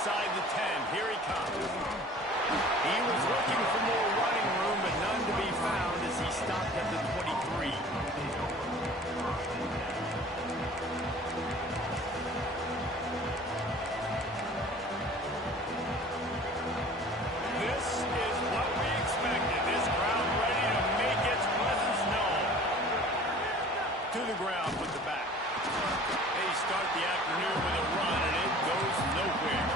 inside the 10. Here he comes. He was looking for more running room, but none to be found as he stopped at the 23. This is what we expected. This crowd ready to make its presence known. To the ground with the back. They start the afternoon with a run, and it goes nowhere.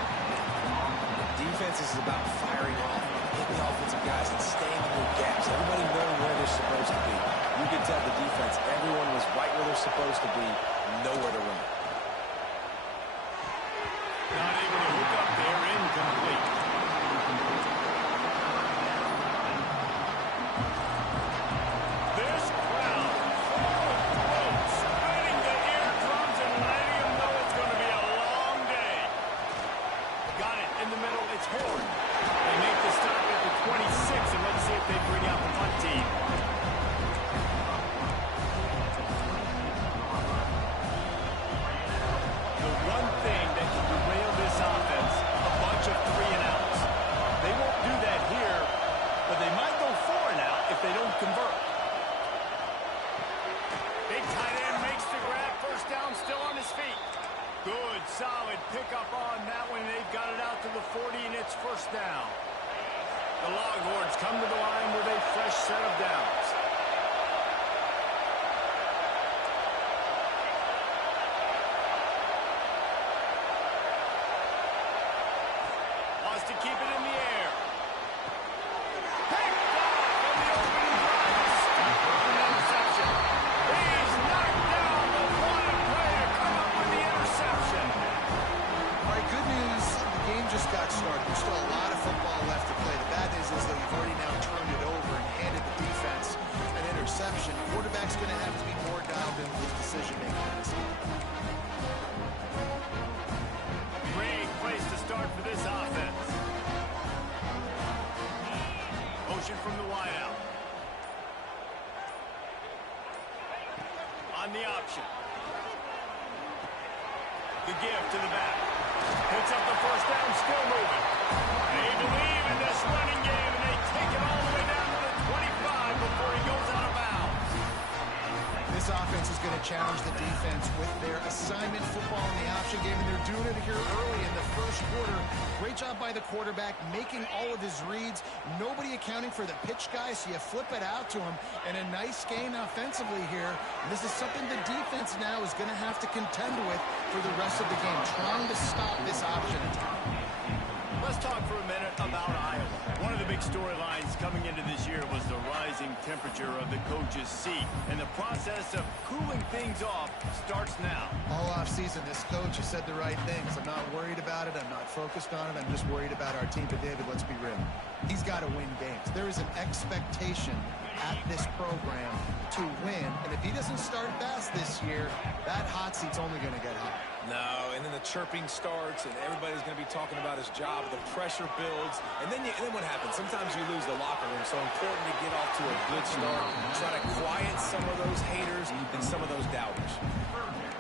Defense is about firing off, hitting the offensive guys, and staying in their gaps. Everybody knowing where they're supposed to be. You can tell the defense, everyone was right where they're supposed to be, nowhere to run. Not able to hook up there, incomplete. This crowd full of throats, spinning the eardrums and letting them know it's going to be a long day. Got it in the middle, it's Horn. They make the stop at the 26, and let's see if they bring out the punt team. The one thing that can derail this offense, a bunch of 3-and-outs. They won't do that here, but they might go 4-and-out if they don't convert. Big tight end makes the grab, first down, still on his feet. Good, solid pickup on that one. They've got it out to the 40, and it's first down. The Longhorns come to the line with a fresh set of downs. Wants to keep it in the air. Picked off in the opening drive. Stuck with an interception. He's knocked down the wanted play to come up with the interception. All right, good news. The game just got started. There's still a lot of football left to play. The bad news is that you've already now turned it over and handed the defense an interception. The quarterback's going to have to be more dialed in with his decision-making. Great place to start for this offense. Motion from the wideout. On the option. The give to the back. Picks up the first down, still moving. They believe in this running game, and they take it all the way down to the 25 before he goes out of bounds. This offense is going to challenge the defense with their assignment football in the option game, and they're doing it here early in the first quarter. Great job by the quarterback, making all of his reads. Nobody accounting for the pitch guy, so you flip it out to him, and a nice gain offensively here. And this is something the defense now is going to have to contend with for the rest of the game, trying to stop this option attack. Let's talk for a minute about Iowa. One of the big storylines coming into this year was the rising temperature of the coach's seat, and the process of cooling things off starts now. All offseason, this coach has said the right things. I'm not worried about it. I'm not focused on it. I'm just worried about our team. But, David, let's be real. He's got to win games. There is an expectation at this program to win, and if he doesn't start fast this year, that hot seat's only going to get hot. No, and then the chirping starts, and everybody's going to be talking about his job. The pressure builds, and then what happens? Sometimes you lose the locker room, so important to get off to a good start. Try to quiet some of those haters and some of those doubters.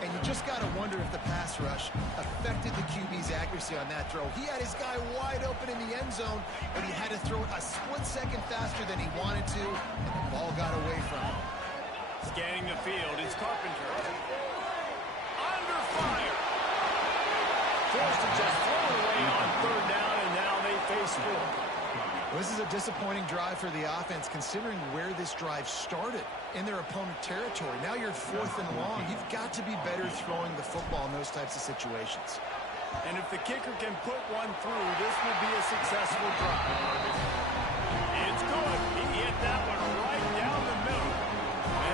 And you just got to wonder if the pass rush affected the QB's accuracy on that throw. He had his guy wide open in the end zone, but he had to throw it a split second faster than he wanted to, and the ball got away from him. Scanning the field, it's Carpenter. Under fire. Forced to just throw it away on third down, and now they face four. Well, this is a disappointing drive for the offense, considering where this drive started in their opponent territory. Now you're 4th and long. You've got to be better throwing the football in those types of situations. And if the kicker can put one through, this will be a successful drive. It's good. He hit that one right down the middle.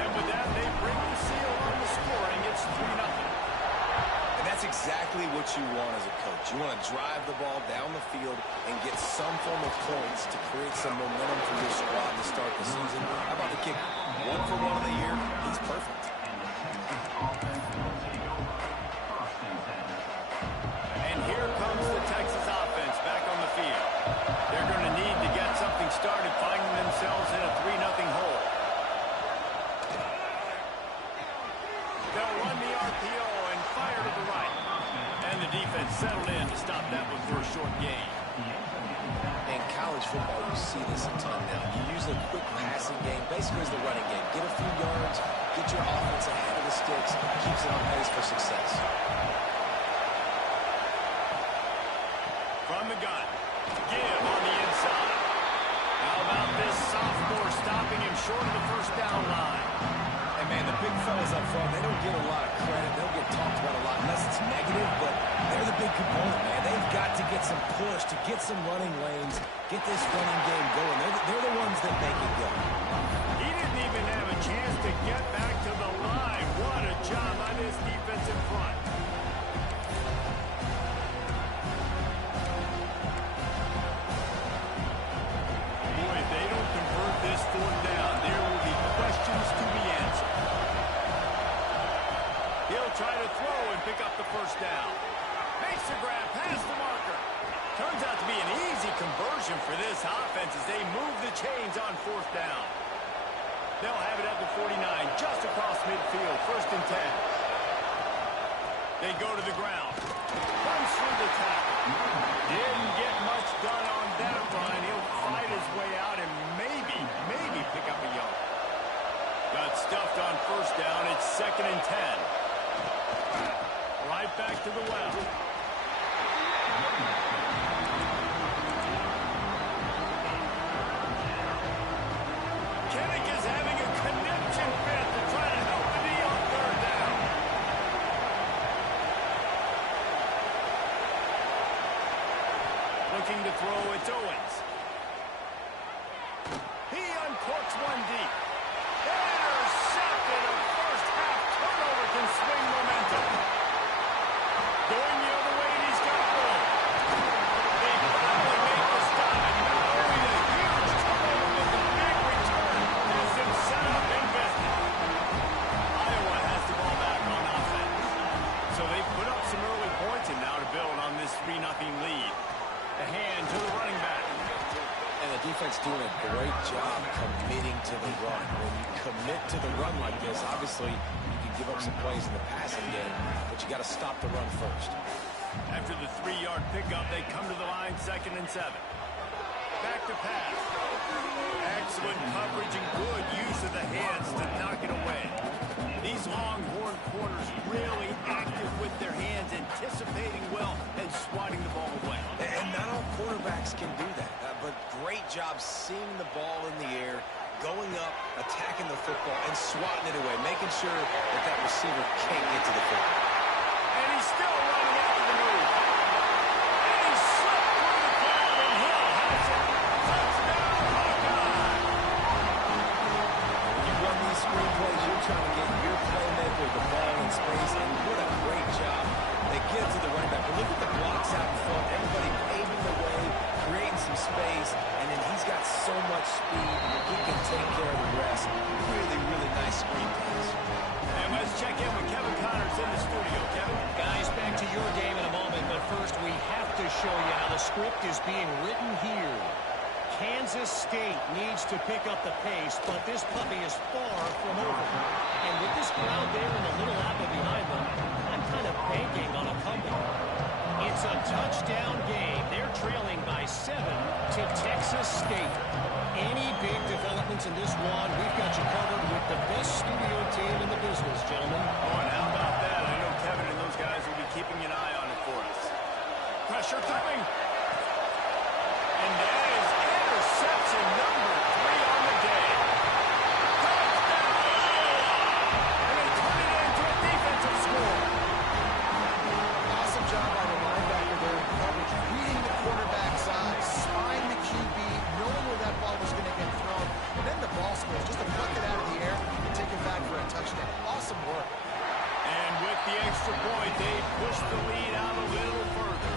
And with that, they bring the seal on the scoring. It's 3-0. And that's exactly what you want as a coach. You want to drive the ball down the field and get some form of points to create some momentum for your squad to start the season. How about the kicker? 1 for 1 of the year. He's perfect. And here comes the Texas offense back on the field. They're going to need to get something started, finding themselves in a 3-0 hole. They'll run the RPO and fire to the right. And the defense settled in to stop that one for a short gain. In college football, you see this a ton now. You use a quick passing game, basically as the running game. Get a few yards, get your offense ahead of the sticks, keeps it on pace for success. From the gun, give on the inside. How about this sophomore stopping him short of the first down line? And man, the big fellas up front, they don't get a lot of credit. They don't get talked about a lot unless it's negative, but they're the big component, man. They've got to get some push, to get some running lanes, get this running game going. They're the ones that make it go. He didn't even have a chance to get back to the line. What a job by this defense in front. Boy, if they don't convert this fourth down, there will be questions to be answered. He'll try to throw and pick up the first down. Makes the grab past the marker. Turns out to be an easy conversion for this offense as they move the chains on fourth down. They'll have it at the 49, just across midfield, 1st and 10. They go to the ground. Runs through the tackle. Didn't get much done on that run. He'll fight his way out and maybe pick up a yard. Got stuffed on first down. It's 2nd and 10. Right back to the well. Kennick is having a connection fit to try to help the D on 3rd down. Looking to throw, it's Owens. He uncorks one deep. Intercepted. A first half turnover can swing momentum. Going the other way, and he's got room. They finally make the stop, and not only the huge turnover, but the big return has them set up in business. Iowa has the ball back on offense. So they put up some early points, and now to build on this 3-0 lead. The hand to the running back. And the defense doing a great job committing to the run. When you commit to the run like this, obviously you can give up some plays in the passing game, but you got to stop the run first. After the 3-yard pickup, they come to the line, 2nd and 7. Back to pass. Excellent coverage and good use of the hands to knock it away. These Longhorn corners really active with their hands, anticipating well and swatting the ball away. And not all quarterbacks can do that, but great job seeing the ball in the air, going up, attacking the football, and swatting it away, making sure that that receiver can't get to the football. And he's still running after the move. And he slipped through the crowd, and Hill has it. Touchdown, Hawkeye! When you run these screenplays, you're trying to get your playmaker the ball in space, and what a great job. They get to the running back. But look at the blocks out in front. Everybody paving the way, creating some space, and then he's got so much speed, he can take care of the rest. Really, really nice screen pass. And let's check in with Kevin Connors in the studio. Kevin? Guys, back to your game in a moment, but first we have to show you how the script is being written here. Kansas State needs to pick up the pace, but this puppy is far from over. And with this crowd there and the little apple behind them, I'm kind of banking on a comeback. It's a touchdown game. They're trailing by 7 to Texas State. Any big developments in this one, we've got you covered with the best studio team in the business, gentlemen. Oh, and how about that? I know Kevin and those guys will be keeping an eye on it for us. Pressure coming. And that is interception number 3 on the day. Touchdown, Iowa! And they turn it into a defensive score. Awesome job by the linebacker there in coverage, reading the quarterback's eyes, spying the QB, knowing where that ball was going to get thrown, and then the ball scores, just to pluck it out of the air and take it back for a touchdown. Awesome work. And with the extra point, they push the lead out a little further.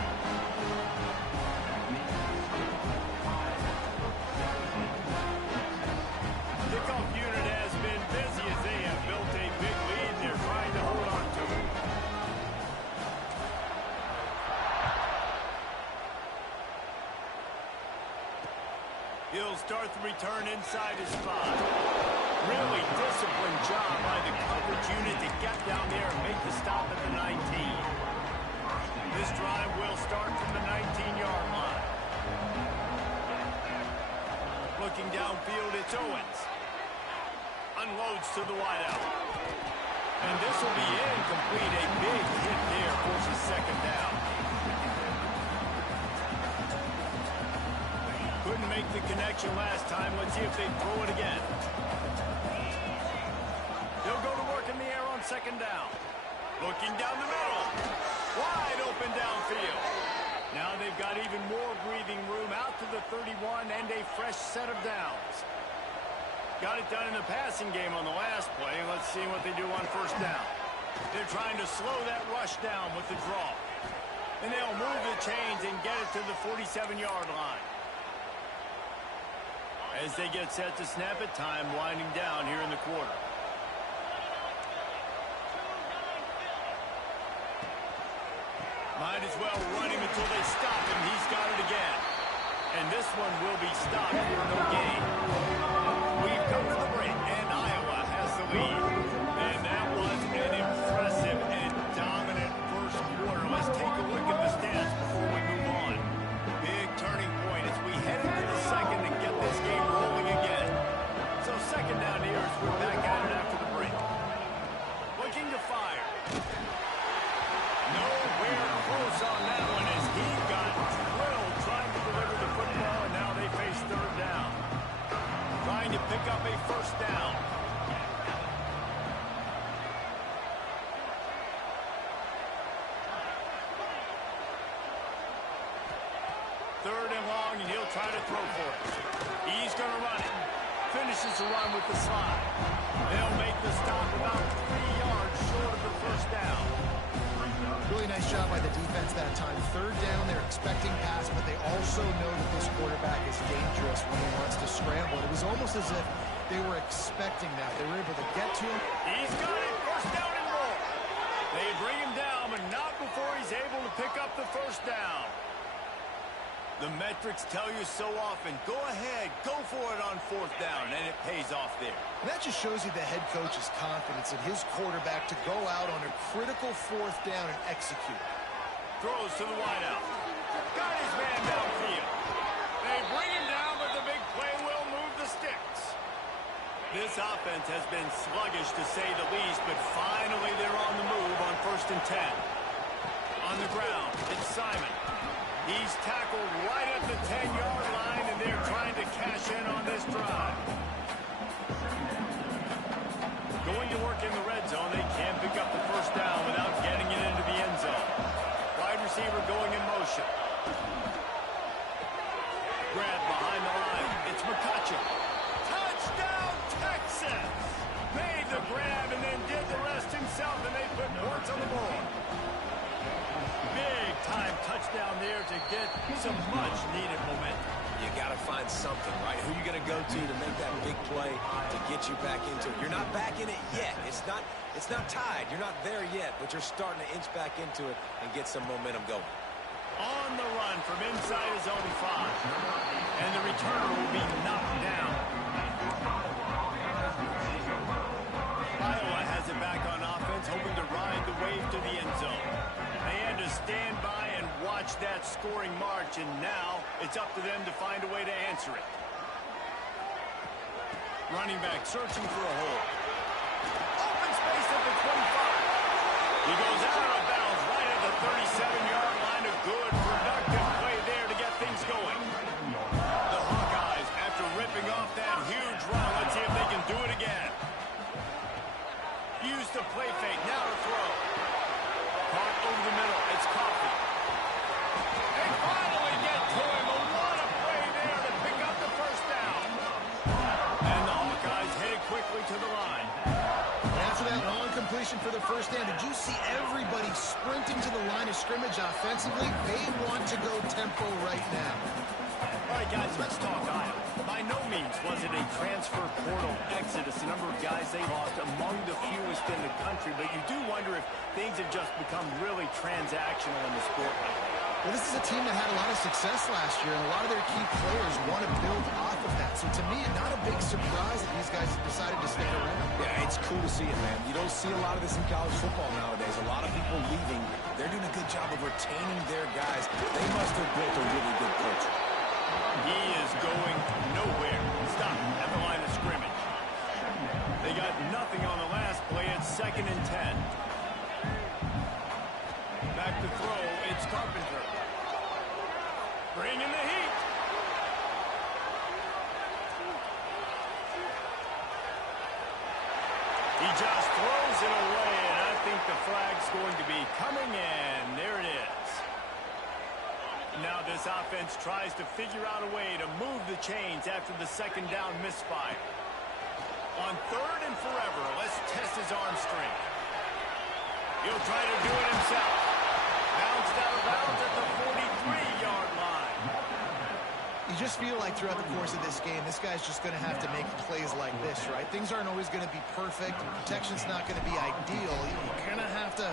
Kickoff unit has been busy as they have built a big lead, and they're trying to hold on to it. He'll start the return inside his spot. Really disciplined job by the coverage unit to get down there and make the stop at the 19. This drive will start from the 19-yard line. Looking downfield, it's Owens. Unloads to the wideout. And this will be incomplete. A big hit there, forces second down. Couldn't make the connection last time. Let's see if they throw it again. They'll go to work in the air on second down. Looking down the middle. Wide open downfield. Now they've got even more breathing room out to the 31 and a fresh set of downs. Got it done in the passing game on the last play. Let's see what they do on first down. They're trying to slow that rush down with the draw. And they'll move the chains and get it to the 47-yard line. As they get set to snap it, time winding down here in the quarter. Might as well run him until they stop him. He's got it again. And this one will be stopped for no gain. We've come to the break, and Iowa has the lead. And that was an impressive and dominant first quarter. Let's take a look at the stats before we move on. Big turning point as we head into the second and get this game rolling again. So second down here as we're back at it after the break. Looking to fire. Nowhere close on that one as he got drilled trying to deliver the football, and now they face third down. Trying to pick up a first down. Third and long, and he'll try to throw for it. He's going to run it. Finishes the run with the slide. They'll make the stop about 3 yards short of the first down. Really nice job by the defense that time. Third down, they're expecting pass, but they also know that this quarterback is dangerous when he wants to scramble. It was almost as if they were expecting that. They were able to get to him. He's got it. First down and more. They bring him down, but not before he's able to pick up the first down. The metrics tell you so often, go ahead, go for it on fourth down, and it pays off there. And that just shows you the head coach's confidence in his quarterback to go out on a critical fourth down and execute. Throws to the wideout. Got his man downfield. They bring him down, but the big play will move the sticks. This offense has been sluggish to say the least, but finally they're on the move on 1st and 10. On the ground, it's Simon. He's tackled right at the 10-yard line, and they're trying to cash in on this drive. Going to work in the red zone. They can't pick up the first down without getting it into the end zone. Wide receiver going in motion. Grab behind the line. It's McCutcheon. Touchdown, Texas! Made the grab and then did the rest himself, and they put points on the board. Big-time touchdown there to get some much-needed momentum. You got to find something, right? Who you going to go to make that big play to get you back into it? You're not back in it yet. It's not tied. You're not there yet, but you're starting to inch back into it and get some momentum going. On the run from inside his own 5. And the returner will be knocked down. Iowa has it back on offense, hoping to ride the wave to the end zone. They had to stand by and watch that scoring march, and now it's up to them to find a way to answer it. Running back searching for a hole. Open space at the 25. He goes out of bounds right at the 37-yard line. A good, productive play there to get things going. The Hawkeyes, after ripping off that huge run, let's see if they can do it again. Use the play fake, now to throw. Caught over the middle, it's Coffee. They finally get to him. What a play there to pick up the first down. And the Hawkeyes headed quickly to the line. After that long completion for the first down, did you see everybody sprinting to the line of scrimmage offensively? They want to go tempo right now. All right, guys, let's talk Iowa. By no means was it a transfer portal exodus. The number of guys they lost among the fewest in the country, but you do wonder if things have just become really transactional in the sport. Well, this is a team that had a lot of success last year, and a lot of their key players want to build off of that. So to me, not a big surprise that these guys have decided to stick around. Yeah, it's cool to see it, man. You don't see a lot of this in college football nowadays. A lot of people leaving. They're doing a good job of retaining their guys. They must have built a really good culture. He is going nowhere. Stop at the line of scrimmage. They got nothing on the last play. It's 2nd and 10. Back to throw. It's Carpenter. Bringing the heat. He just throws it away, and I think the flag's going to be coming in. There it is. Now this offense tries to figure out a way to move the chains after the 2nd down misfire. On 3rd and forever, let's test his arm strength. He'll try to do it himself. Bounced out of bounds at the 43-yard line. You just feel like throughout the course of this game, this guy's just going to have to make plays like this, right? Things aren't always going to be perfect. Protection's not going to be ideal. You're going to have to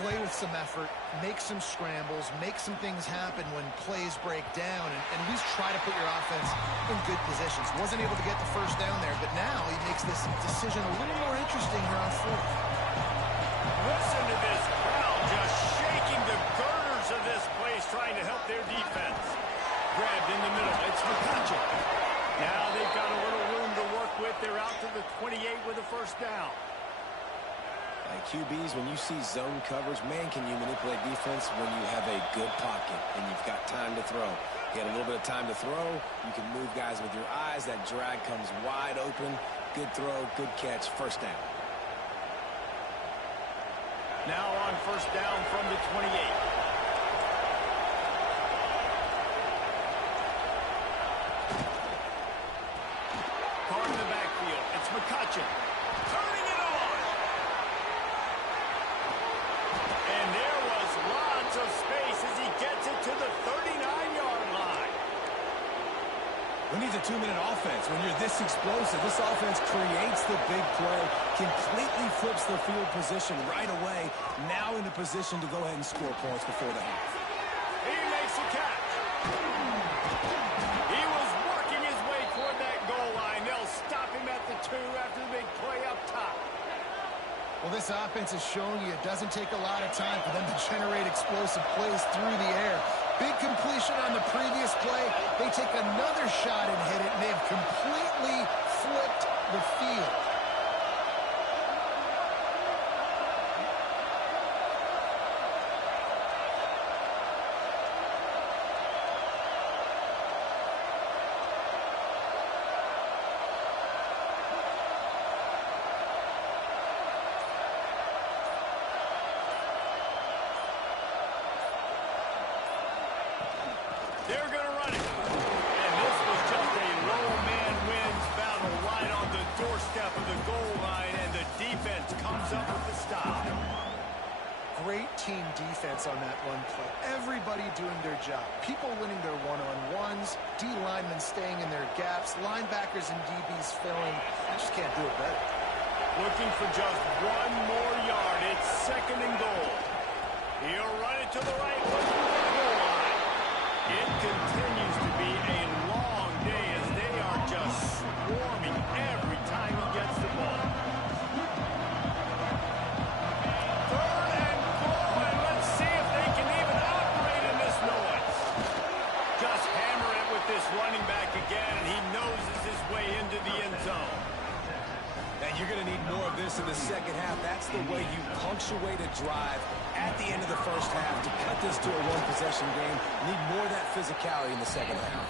play with some effort, make some scrambles, make some things happen when plays break down, and at least try to put your offense in good positions. Wasn't able to get the 1st down there, but now he makes this decision a little more interesting here on 4th. Listen to this crowd just shaking the girders of this place, trying to help their defense. Grabbed in the middle. It's McCutcheon. Now they've got a little room to work with. They're out to the 28 with a 1st down. Like QBs, when you see zone coverage, man, can you manipulate defense when you have a good pocket and you've got time to throw. You got a little bit of time to throw. You can move guys with your eyes. That drag comes wide open. Good throw, good catch, 1st down. Now on 1st down from the 28. Caught in the backfield. It's McCutcheon. Turning it on. And there was lots of space as he gets it to the 39-yard line. Who needs a 2-minute offense? When you're this explosive, this offense creates the big play, completely flips the field position right away, now in a position to go ahead and score points before the half. He makes a catch. He was working his way toward that goal line. They'll stop him at the 2 after the big play up top. Well, this offense is showing you it doesn't take a lot of time for them to generate explosive plays through the air. Big completion on the previous play. They take another shot and hit it, and they've completely flipped the field. They're going to run it. And this was just a low man wins battle right on the doorstep of the goal line, and the defense comes up with the stop. Great team defense on that run play. Everybody doing their job. People winning their one-on-ones, D linemen staying in their gaps, linebackers and DBs filling. I just can't do it better. Looking for just 1 more yard. It's 2nd and goal. He'll run it to the right, looking for the goal line. It continues to be a long day as they are just swarming every time he gets the ball. 3rd and goal, and let's see if they can even operate in this noise. Just hammer it with this running back again, and he noses his way into the end zone. And you're going to need more of this in the 2nd half. That's the way you punctuate a drive at the end of the 1st half to cut this to a 1-possession game. Need more of that physicality in the 2nd half.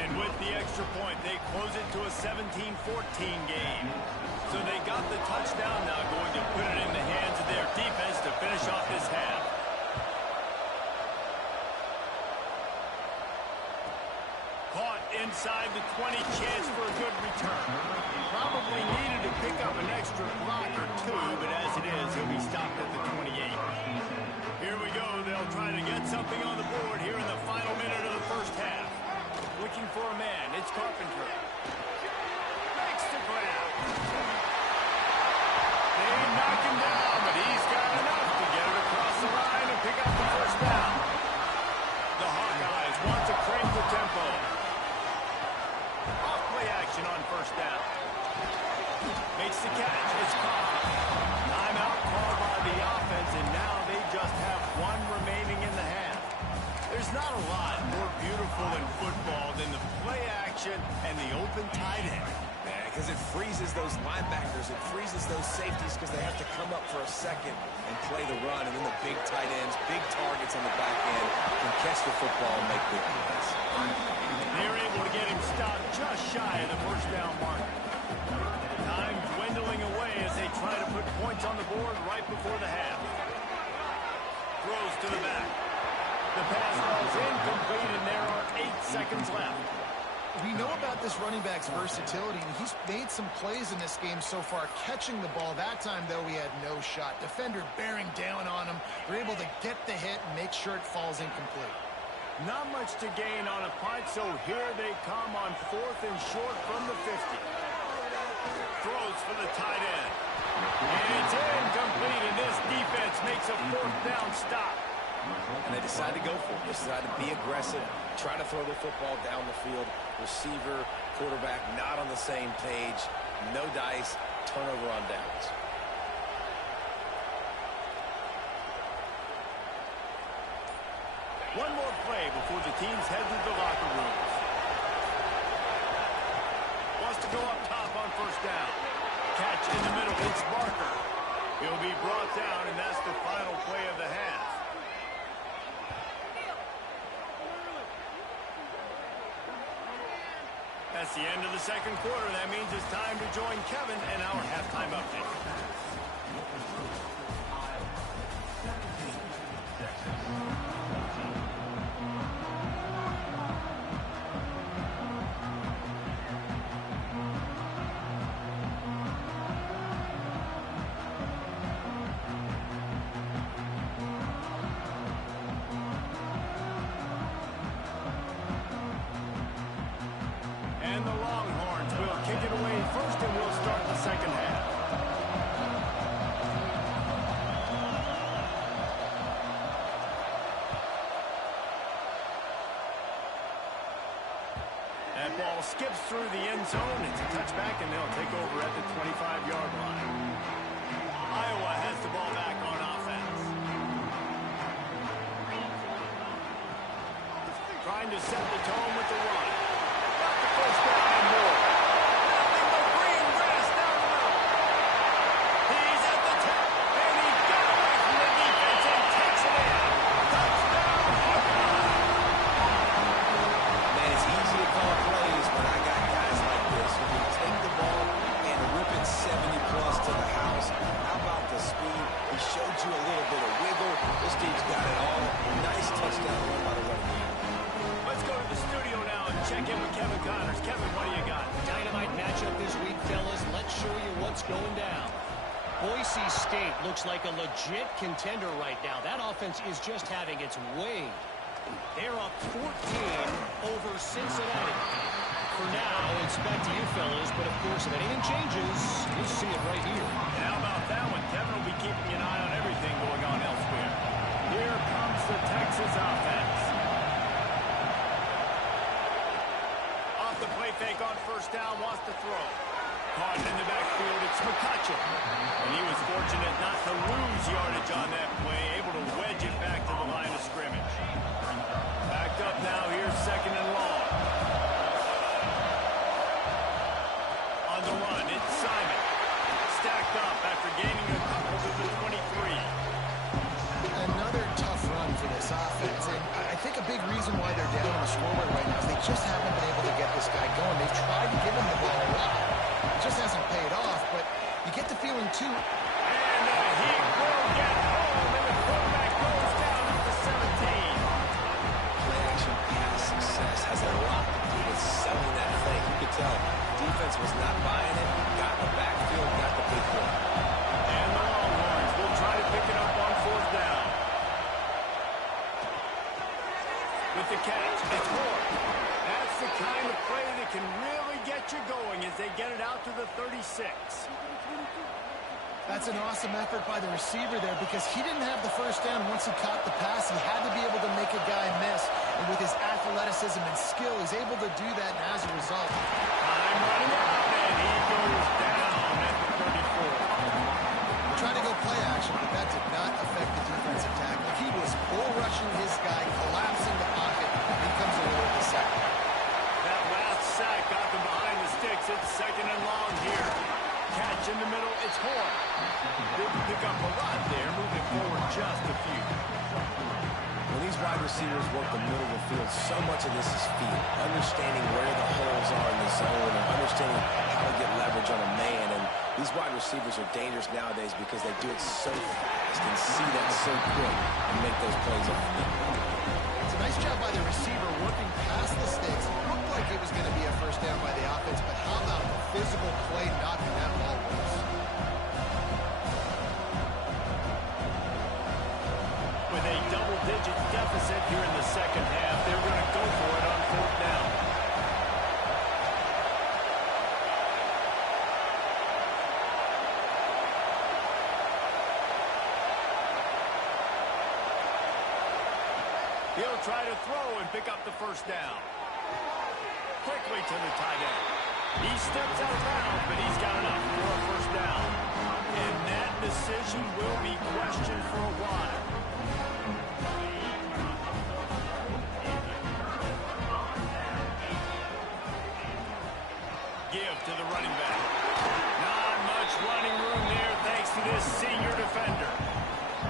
And with the extra point, they close it to a 17-14 game. So they got the touchdown, now going to put it in the hands of their defense to finish off this half. Caught inside the 20, chance for a good return. Probably needed to pick up an extra block or 2, but as it is, he'll be stopped at the 28. Here we go. They'll try to get something on the board here in the final minute of the 1st half. Looking for a man. It's Carpenter. Makes the grab. They knock him down, but he's got enough to get it across the line and pick up the 1st down. The Hawkeyes want to crank the tempo. Off-play action on 1st down. Makes the catch. It's caught. Timeout called by the offense, and now they just have 1 remaining in not a lot more beautiful in football than the play action and the open tight end. Because it freezes those linebackers, it freezes those safeties because they have to come up for a second and play the run, and then the big tight ends, big targets on the back end can catch the football and make big plays. They're able to get him stopped just shy of the first down mark. Time dwindling away as they try to put points on the board right before the half. Throws to the back. The pass falls incomplete, and there are 8 seconds left. We know about this running back's versatility, and he's made some plays in this game so far, catching the ball. That time, though, he had no shot. Defender bearing down on him. They're able to get the hit and make sure it falls incomplete. Not much to gain on a punt, so here they come on 4th and short from the 50. Throws for the tight end. And it's incomplete, and this defense makes a 4th down stop. And they decide to go for it. They decide to be aggressive, try to throw the football down the field. Receiver, quarterback, not on the same page. No dice, turnover on downs. One more play before the teams head to the locker rooms. Wants to go up top on first down. Catch in the middle, it's Barker. He'll be brought down, and that's the final play of the half. That's the end of the second quarter. That means it's time to join Kevin and our halftime update. And the Longhorns will kick it away first, and we'll start the second half. That ball skips through the end zone. It's a touchback, and they'll take over at the 25-yard line. Iowa has the ball back on offense. Trying to set the tone with the run. First down and more. Nothing but green grass down the middle. He's at the top, and he got away from the defense and takes it in. Touchdown, Hawkeye. Man, it's easy to call plays when I got guys like this who can take the ball and rip it 70-plus to the house. How about the speed? He showed you a little bit of wiggle. This dude's got it all. Nice touchdown run by the running back. Let's go to the studio now and check in with Kevin Connors. Kevin, what do you got? Dynamite matchup this week, fellas. Let's show you what's going down. Boise State looks like a legit contender right now. That offense is just having its way. They're up 14 over Cincinnati. For now, it's back to you, fellas. But, of course, if anything changes, you'll see it right here. How about that one? Kevin will be keeping an eye on everything going on elsewhere. Here comes the Texas offense. Off the play fake on first down, wants to throw. Caught in the backfield, it's McCutcheon. And he was fortunate not to lose yardage on that play, able to wedge it back to the line of scrimmage. Backed up now, here's second and long. On the run, it's Simon. Stacked up after gaining a couple to the 23. Another tough run for this offense, and I think a big reason why they're down on the scoreboard right now is they just haven't been able to get this guy going. They've tried to give him the ball a lot. It just hasn't paid off, but you get the feeling, too. And he will get home, and the quarterback goes down at the 17. Play action pass success has a lot to do with selling that thing. You could tell defense was not buying it. Got in the backfield, got the big play. And the Longhorns will try to pick it up on fourth down. With the catch, it's Moore. That's the kind of play that can really get you going as they get it out to the 36. That's an awesome effort by the receiver there because he didn't have the first down once he caught the pass. He had to be able to make a guy miss. And with his athleticism and skill, he's able to do that, and as a result. Time running out, and he goes down at the 34. We're trying to go play action, but that did not affect the defensive tackle. He was bull rushing his guy, collapsing the pocket. wide receivers work the middle of the field, so much of this is feel. Understanding where the holes are in the zone and understanding how to get leverage on a man. And these wide receivers are dangerous nowadays because they do it so fast and see that so quick and make those plays up. It's a nice job by the receiver working past the sticks. It looked like it was going to be a first down by the offense, but how about the physical play knocking that ball loose? With a double-digit deficit here in the second half, they're going to go for it on fourth down. He'll try to throw and pick up the first down. Quickly to the tight end. He steps out of bounds, but he's got enough for a first down. And that decision will be questioned for a while. Give to the running back. Not much running room there thanks to this senior defender.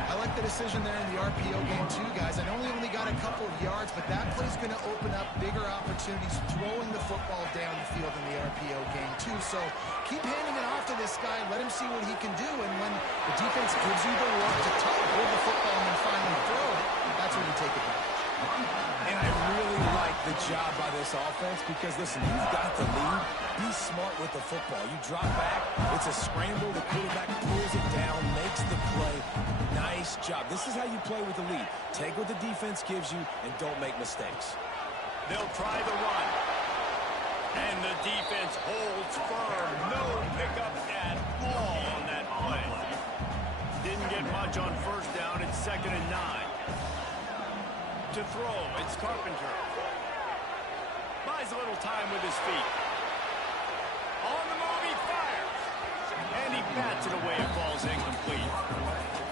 I like the decision there in the RPO game too, guys. I know he only got a couple of yards, but that play's going to open up bigger opportunities throwing the football down the field in the RPO game too. So keep handing it off to this guy. Let him see what he can do. And when the defense gives you the look to hold the football and then finally throw it, that's when you take it back. And I really like the job by this offense because, listen, you've got the lead. Be smart with the football. You drop back. It's a scramble. The quarterback pulls it down, makes the play. Nice job. This is how you play with the lead. Take what the defense gives you and don't make mistakes. They'll try the run. And the defense holds firm. No pickup at all on that play. Didn't get much on first down. It's 2nd and 9. To throw, it's Carpenter. Buys a little time with his feet. On the move, he fires. And he bats it away. It falls incomplete.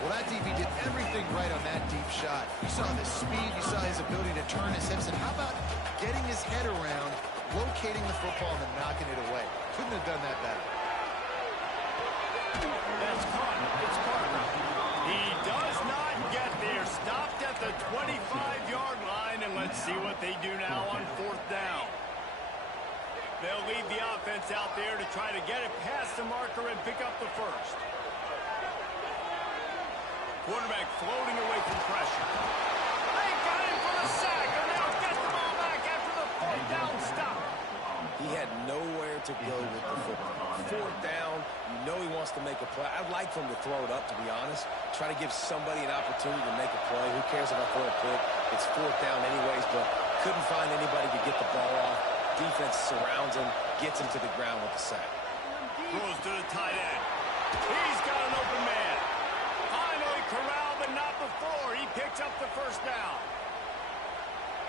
Well, that DB did everything right on that deep shot. You saw the speed, you saw his ability to turn his hips, and how about getting his head around, locating the football, and then knocking it away? Couldn't have done that better. That's caught. It's Carter. He does not get there. Stopped at the 25-yard line, and let's see what they do now on fourth down. They'll leave the offense out there to try to get it past the marker and pick up the first. Quarterback floating away from pressure. They got him for the sack, and they'll get the ball back after the fourth down stop. He had nowhere to go with the football. Fourth down, you know he wants to make a play. I'd like for him to throw it up, to be honest. Try to give somebody an opportunity to make a play. Who cares if I throw a pick? It's fourth down anyways, but couldn't find anybody to get the ball off. Defense surrounds him, gets him to the ground with the sack. Throws to the tight end. He's got an open man. Finally corralled, but not before. He picks up the first down.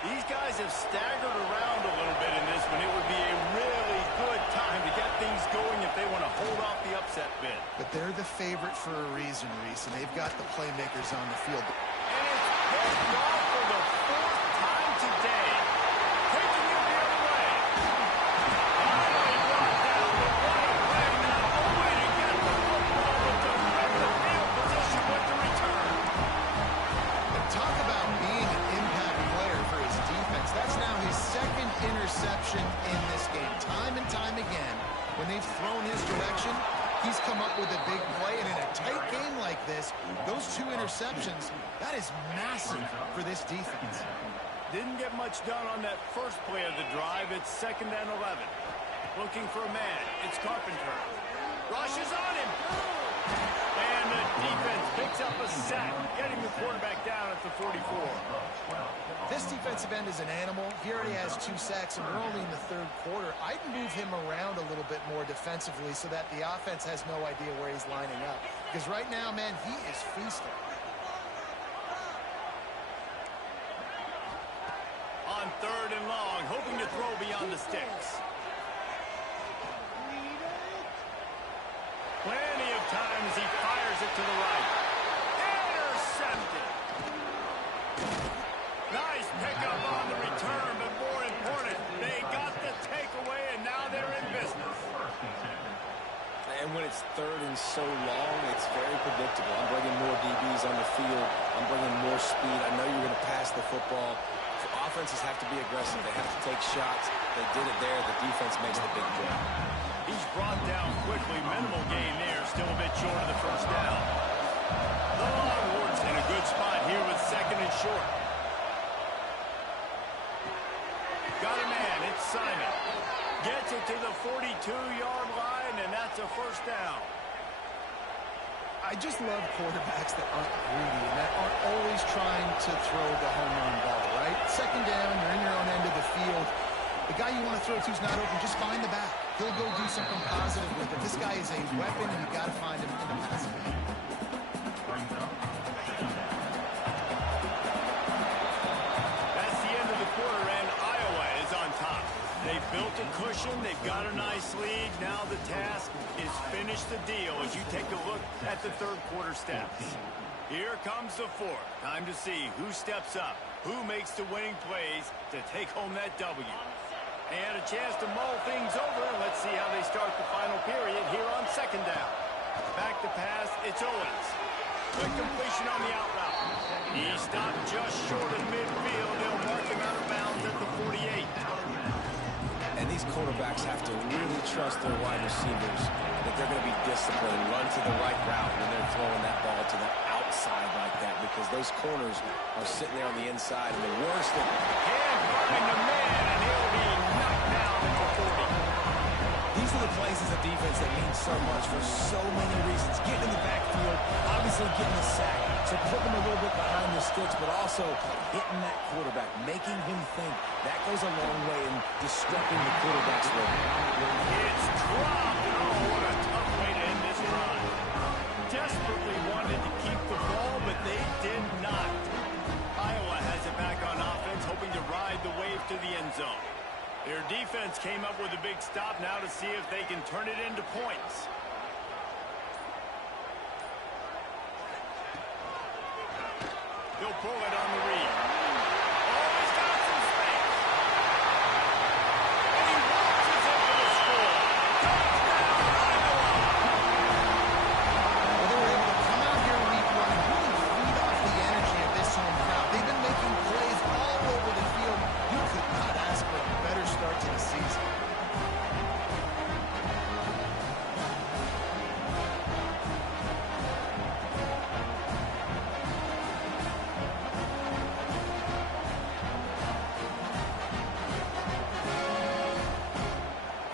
These guys have staggered around a little bit in this one. It would be a really good time to get things going if they want to hold off the upset bid. But they're the favorite for a reason, Reese, and they've got the playmakers on the field. And it's picked off for the fourth time today. Taking it the other way. Finally brought down, but what a play not only to get the football, but to win the field position with the return. And talk about being an impact player for his defense. That's now his second interception in this game. Time and time again, when they've thrown his direction, he's come up with a big play. And in a tight game like this, those 2 interceptions, that is massive for this defense. Didn't get much done on that first play of the drive. It's 2nd and 11. Looking for a man. It's Carpenter. Rushes on him. And the defense picks up a sack, getting the quarterback down at the 44. This defensive end is an animal. He already has 2 sacks, and we're only in the 3rd quarter. I'd move him around a little bit more defensively so that the offense has no idea where he's lining up. Because right now, man, he is feasting. On 3rd and long, hoping to throw beyond the sticks. Plenty of time as he fires it to the right. Intercepted. Nice pickup on the return, but more important, they got the takeaway, and now they're in business. And when it's 3rd and so long, it's very predictable. I'm bringing more DBs on the field. I'm bringing more speed. I know you're going to pass the football. Offenses have to be aggressive. They have to take shots. They did it there. The defense makes the big play. He's brought down quickly. Minimal gain there. Still a bit short of the first down. The Longhorns in a good spot here with second and short. Got a man. It's Simon. Gets it to the 42-yard line, and that's a first down. I just love quarterbacks that aren't greedy and that aren't always trying to throw the home run ball, right? Second down, you're in your own end of the field. The guy you want to throw to is not open. Just find the back. He'll go do something positive with it. This guy is a weapon, and you got to find him in the passing game. That's the end of the quarter, and Iowa is on top. They've built a cushion. They've got a nice lead. Now the task is finish the deal as you take a look at the third quarter stats. Here comes the fourth. Time to see who steps up, who makes the winning plays to take home that W. And a chance to mull things over. Let's see how they start the final period here on second down. Back to pass, it's Owens. Quick completion on the out route. He stopped just short of midfield. They'll mark him out of bounds at the 48. And these quarterbacks have to really trust their wide receivers that they're going to be disciplined, run to the right route when they're throwing that ball to the outside like that, because those corners are sitting there on the inside. And the worst thing... Can't find the man, and he'll be knocked down at the 40. These are the plays as a defense that mean so much for so many reasons. Getting in the backfield, obviously getting the sack, so putting them a little bit behind the sticks, but also hitting that quarterback, making him think. That goes a long way in disrupting the quarterback's rhythm. It's dropped. Oh, what a tough way to end this drive. Desperately wanted to keep the ball, but they did not. Iowa has it back on offense, hoping to ride the wave to the end zone. Their defense came up with a big stop now to see if they can turn it into points. He'll pull it on the read. Oh, he's got some space. And he launches it for the score. Touchdown, Iowa! Well, they were able to come out here week one and really feed off the energy of this home crowd. They've been making plays all over the field. You could not ask for a better start to the season.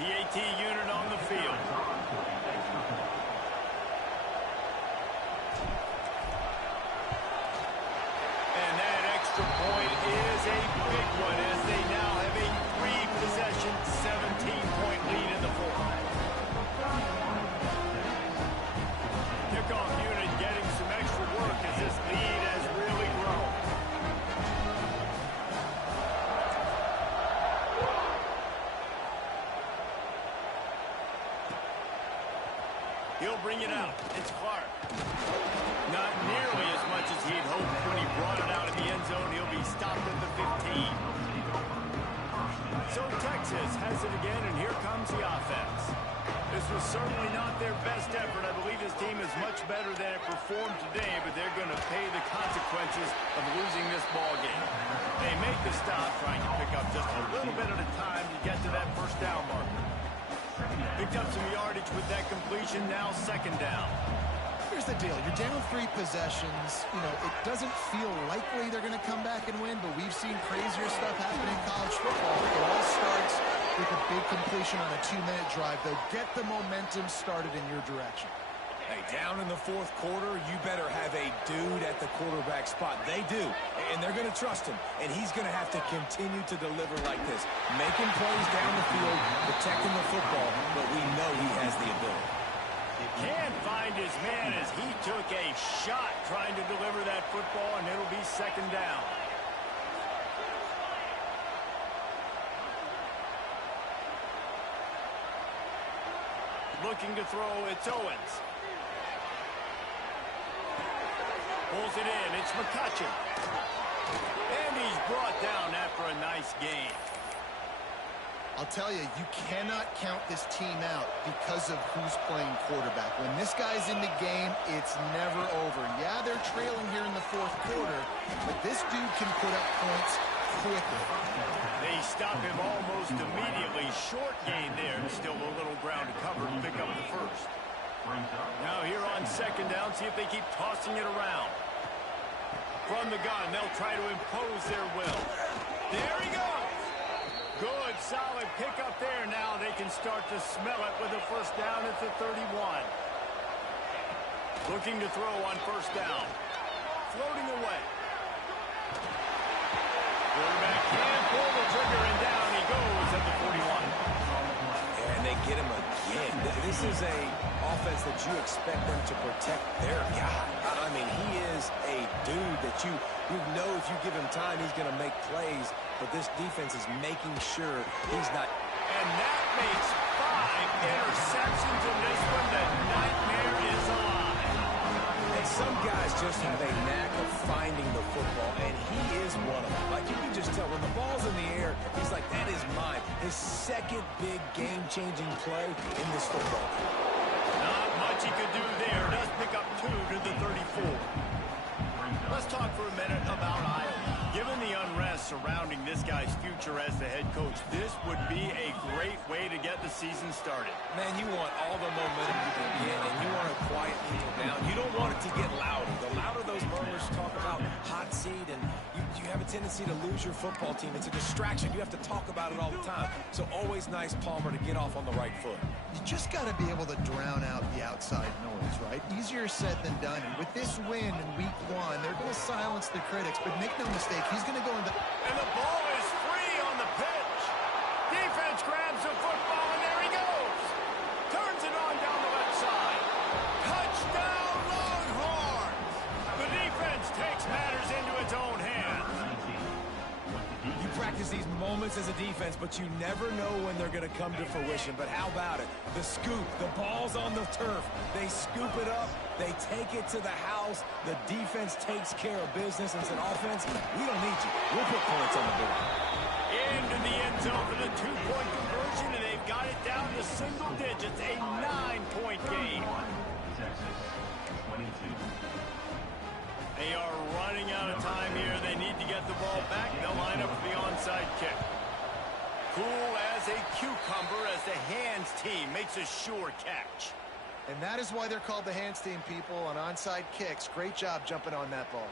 PAT unit on the field. And that extra point is a big one as they now have a 3-possession, 17-point lead in the fourth. Kickoff unit getting some extra work as this lead has really grown. He'll bring it out. It's Clark. Not nearly as much as he'd hoped when he brought it out in the end zone. He'll be stopped at the 15. So Texas has it again, and here comes the offense. This was certainly not their best effort. I believe this team is much better than it performed today, but they're going to pay the consequences of losing this ball game. They make the stop, trying to pick up just a little bit at a time to get to that first down marker. Picked up some yardage with that completion, now second down. Here's the deal. You're down 3 possessions. You know, it doesn't feel likely they're going to come back and win, but we've seen crazier stuff happen in college football. It all starts with a big completion on a 2-minute drive. They'll get the momentum started in your direction. Hey, down in the fourth quarter, you better have a dude at the quarterback spot. They do, and they're going to trust him, and he's going to have to continue to deliver like this, making plays down the field, protecting the football, but we know he has the ability. Can't find his man as he took a shot trying to deliver that football, and it'll be second down. Looking to throw, it's Owens. Pulls it in, it's McCutcheon. And he's brought down after a nice gain. I'll tell you, you cannot count this team out because of who's playing quarterback. When this guy's in the game, it's never over. Yeah, they're trailing here in the fourth quarter, but this This dude can put up points quickly. They stop him almost immediately. Short gain there. Still a little ground to cover to pick up the first. Now here on second down, see if they keep tossing it around. From the gun, they'll try to impose their will. There he goes. Good, solid pickup there. Now they can start to smell it with a first down at the 31. Looking to throw on first down. Floating away. Quarterback can't pull the trigger, and down he goes at the 41. And they get him again. This is a offense that you expect them to protect their guy. I mean, he is a dude that you know if you give him time, he's going to make plays. But this defense is making sure he's not. And that makes 5 interceptions in this one. The nightmare is alive. And some guys just have a knack of finding the football, and he is one of them. Like, you can just tell when the ball's in the air, he's like, that is mine. His second big game-changing play in this football game. Not much he could do there. Does pick up 2 to the 34. Let's talk for a minute about Iowa. Given the unrest surrounding this guy's future as the head coach, this would be a great way to get the season started. Man, you want all the momentum you can get, and you want to quiet people down. You don't want it to get louder. The louder those murmurs talk about hot seat, and you have a tendency to lose your football team. It's a distraction. You have to talk about it all the time. So always nice, Palmer, to get off on the right foot. You just got to be able to drown out the outside noise, right? Easier said than done. And with this win in week 1, they're going to silence the critics. But make no mistake, he's going to go into... And the ball is free on the pitch. Defense grabs the football, and there he goes. Turns it on down the left side. Touchdown, Longhorns. The defense takes matters into its own hands. You practice these moments as a defense, but you never know when they're going to come to fruition. But how about it? The scoop, the ball's on the turf. They scoop it up. They take it to the house. The defense takes care of business and said, offense, we don't need you. We'll put points on the board. Into the end zone for the 2-point conversion, and they've got it down to single digits, a 9-point game. They are running out of time here. They need to get the ball back. They'll line up for the onside kick. Cool as a cucumber as the hands team makes a sure catch. And that is why they're called the hands team, people, on onside kicks. Great job jumping on that ball.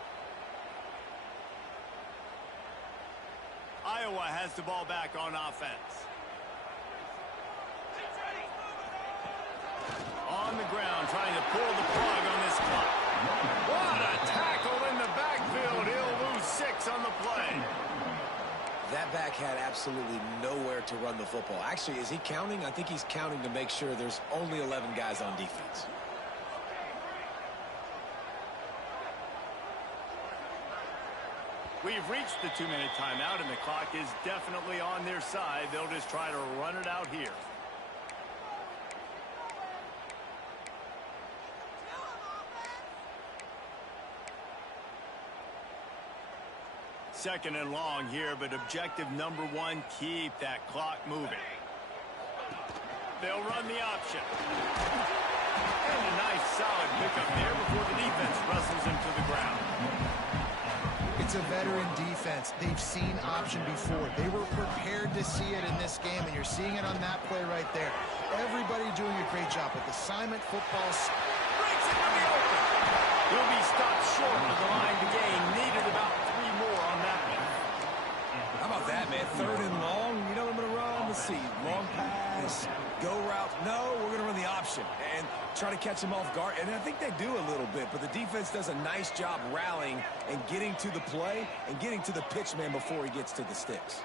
Iowa has the ball back on offense. On the ground, trying to pull the plug on this clock. What a tackle in the backfield. He'll lose 6 on the play. That back had absolutely nowhere to run the football. Actually, is he counting? I think he's counting to make sure there's only 11 guys on defense. We've reached the 2-minute timeout, and the clock is definitely on their side. They'll just try to run it out here. Second and long here, but objective number 1, keep that clock moving. They'll run the option. And a nice solid pickup there before the defense wrestles him to the ground. It's a veteran defense. They've seen option before. They were prepared to see it in this game, and you're seeing it on that play right there. Everybody doing a great job with assignment football. Breaks into the open. He'll be stopped short of the line to gain. Needed about 3 more on that one. How about that, man? 3rd and long. You know what I'm going to run? Let's see. Long pass. Go route. No, we're going to run the option and try to catch him off guard. And I think they do a little bit, but the defense does a nice job rallying and getting to the play and getting to the pitch man before he gets to the sticks.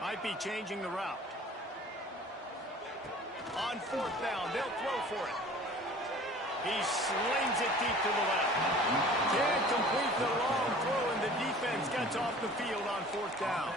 Might be changing the route. On 4th down, they'll throw for it. He slings it deep to the left. Can't complete the long throw, and the defense gets off the field on 4th down.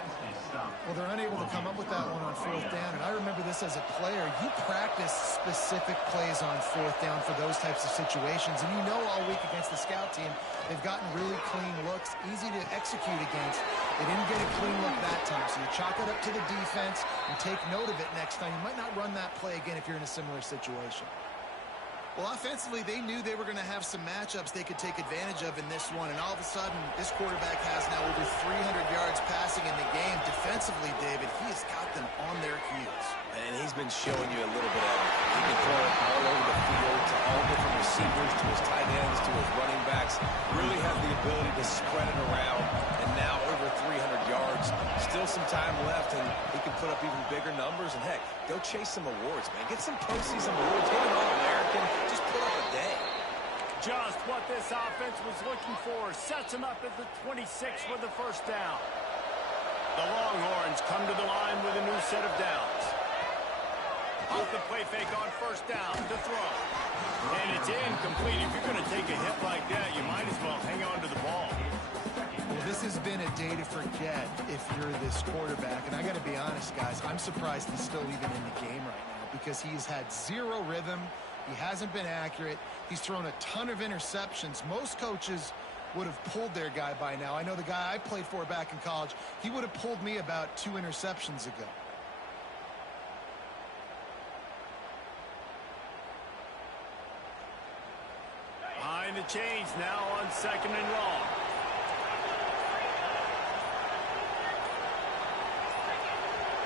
Well, they're unable to come up with that one on 4th down, and I remember this as a player. You practice specific plays on 4th down for those types of situations, and you know all week against the scout team, they've gotten really clean looks, easy to execute against. They didn't get a clean look that time, so you chalk it up to the defense and take note of it next time. You might not run that play again if you're in a similar situation. Well, offensively, they knew they were going to have some matchups they could take advantage of in this one, and all of a sudden, this quarterback has now over 300 yards passing in the game. Defensively, David, he has got them on their heels. And he's been showing you a little bit of it. He can throw it all over the field to all different receivers, to his tight ends, to his running backs. Really has the ability to spread it around, and now over 300 yards. Still some time left, and he can put up even bigger numbers. And, heck, go chase some awards, man. Get some postseason awards. Get an All-American. Just put up a day. Just what this offense was looking for. Sets him up at the 26 for the first down. The Longhorns come to the line with a new set of downs. Off the play fake on first down to throw. And it's incomplete. If you're going to take a hit like that, you might as well hang on to the ball. Well, this has been a day to forget if you're this quarterback. And I got to be honest, guys, I'm surprised he's still even in the game right now because he's had zero rhythm. He hasn't been accurate. He's thrown a ton of interceptions. Most coaches would have pulled their guy by now. I know the guy I played for back in college, he would have pulled me about 2 interceptions ago. Behind the chains now on second and long.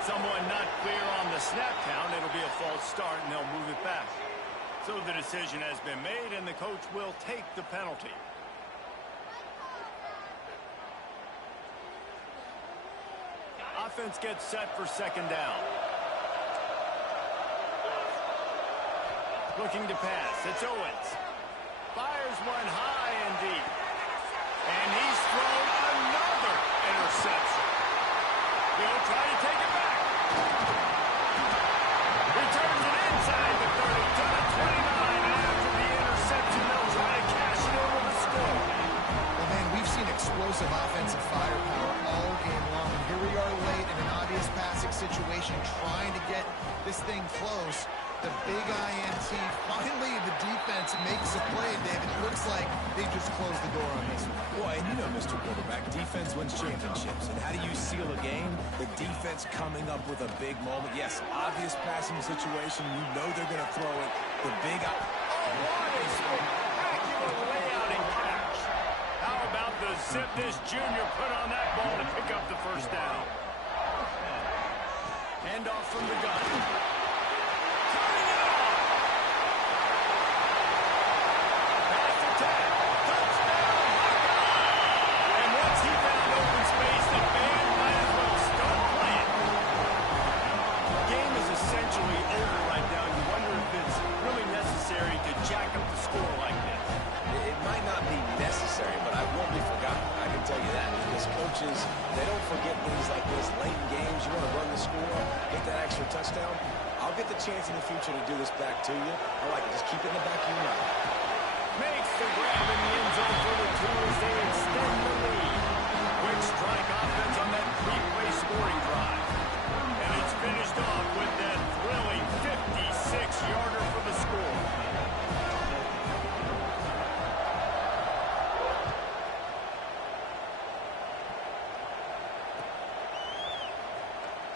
Someone not clear on the snap count. It'll be a false start, and they'll move it back. So the decision has been made, and the coach will take the penalty. Offense gets set for second down. Looking to pass. It's Owens. Fires one high and deep. And he's thrown another interception. He'll try to take it back. Returns it inside the 30 to the 29. And after the interception, they'll try to cash it in with a score. Well, man, we've seen explosive offensive firepower all game long. And here we are late in an obvious passing situation, trying to get this thing close. The big INT. Finally, the defense makes a play, David. It looks like they just closed the door on this one. Boy, and you know, Mr. Quarterback, defense wins championships. And how do you seal a game? The defense coming up with a big moment. Yes, obvious passing situation. You know they're going to throw it. The big... Oh, what a spectacular layout and catch. How about the zip this junior put on that ball to pick up the first down? Handoff from the gun. They don't forget things like this late in games. You want to run the score, get that extra touchdown. I'll get the chance in the future to do this back to you. I like it. Just keep it in the back of your mind. Makes the grab in the end zone for the two as they extend the lead. Quick strike offense on that three-play scoring drive. And it's finished off with that thrilling 56-yarder for the score.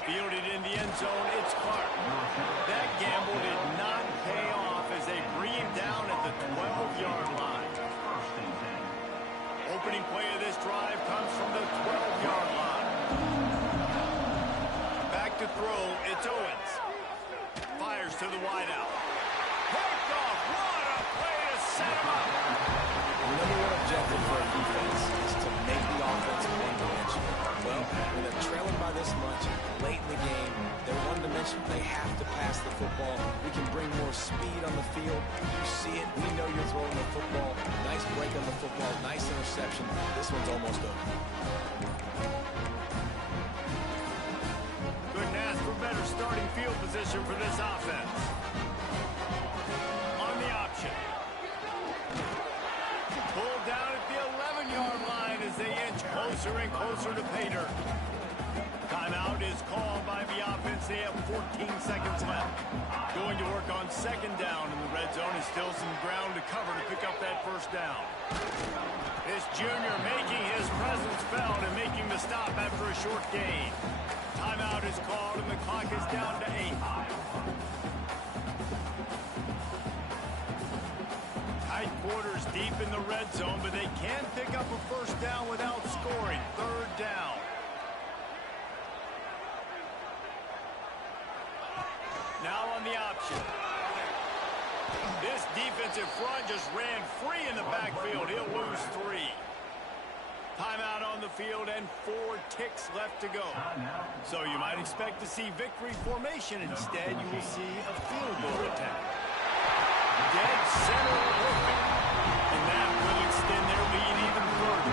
Fielded in the end zone, it's Clark. That gamble did not pay off as they bring him down at the 12-yard line. Opening play of this drive comes from the 12-yard line. Back to throw, it's Owens. Fires to the wideout. Picked off, what a play to set him up. The number one objective for a defense is to make the offense one-dimensional. Well, when they're trailing by this much, late in the game, they're one-dimensional. They have to pass the football. We can bring more speed on the field. You see it. We know you're throwing the football. Nice break on the football. Nice interception. This one's almost over. Couldn't ask for better starting field position for this offense. On the option. Pulled down at the 11-yard line as they inch closer and closer to pay dirt. Timeout is called by the offense. They have 14 seconds left. Going to work on second down in the red zone and still some ground to cover to pick up that first down. This junior making his presence felt and making the stop after a short gain. Timeout is called and the clock is down to 8. Tight quarters deep in the red zone, but they can pick up a first down without scoring. Third down. Now on the option. This defensive front just ran free in the backfield. He'll lose 3. Timeout on the field and 4 ticks left to go. So you might expect to see victory formation. Instead, you will see a field goal attempt. Dead center of the field. And that will extend their lead even further.